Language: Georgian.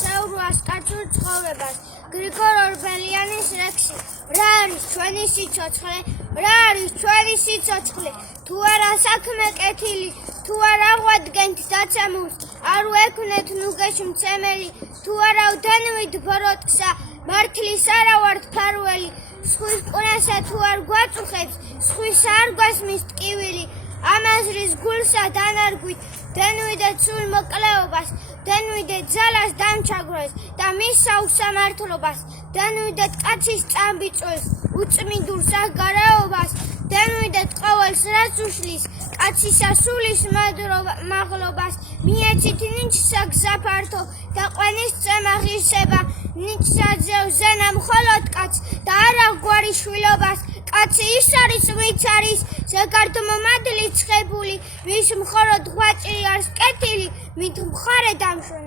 შეურვას კაცურ ცხოვრებას. გრიგორ ორბელიანის ლექსი. რა არის ჩვენი სიცოცხლე? რა არის ჩვენი სიცოცხლე? თუ არა საქმე კეთილი, თუ არა ღვადგენთ დაცემულს, არ ვექნეთ ნუგეში მცემელი, თუ არა ვდენვით ბოროტსა, მართლის არა ვართ ფარველი. სხვის ყურასა თუ არ გვაწუხებს, სხვის არ გვასმის ტკივილი. ამაზრის გულსა დანარგვით, დენვიდეთ სულ მოკლეობას, დენვიდეთ ძალას დამჩაგვრეს და მის საუსამართლობას, დენვიდეთ კაცის წამბიწვეს, უწმინდურ საგარეობას, დენვიდეთ ყოველს რაც უშლის, კაცისა სულის მაღლობას, მიეცით ნიჩსა გზაფართო და ყვენის წემაღისება, ნიჩსაძევ ზენა მხოლოდ კაცს და არა გვარი შვილობას. კაცი ის არის, ვინც არის ზეგართ მომადლი ცხებული, ვის მხოლოდ ღვაწლი არის კეთილი, მით მხარე დამშვენ.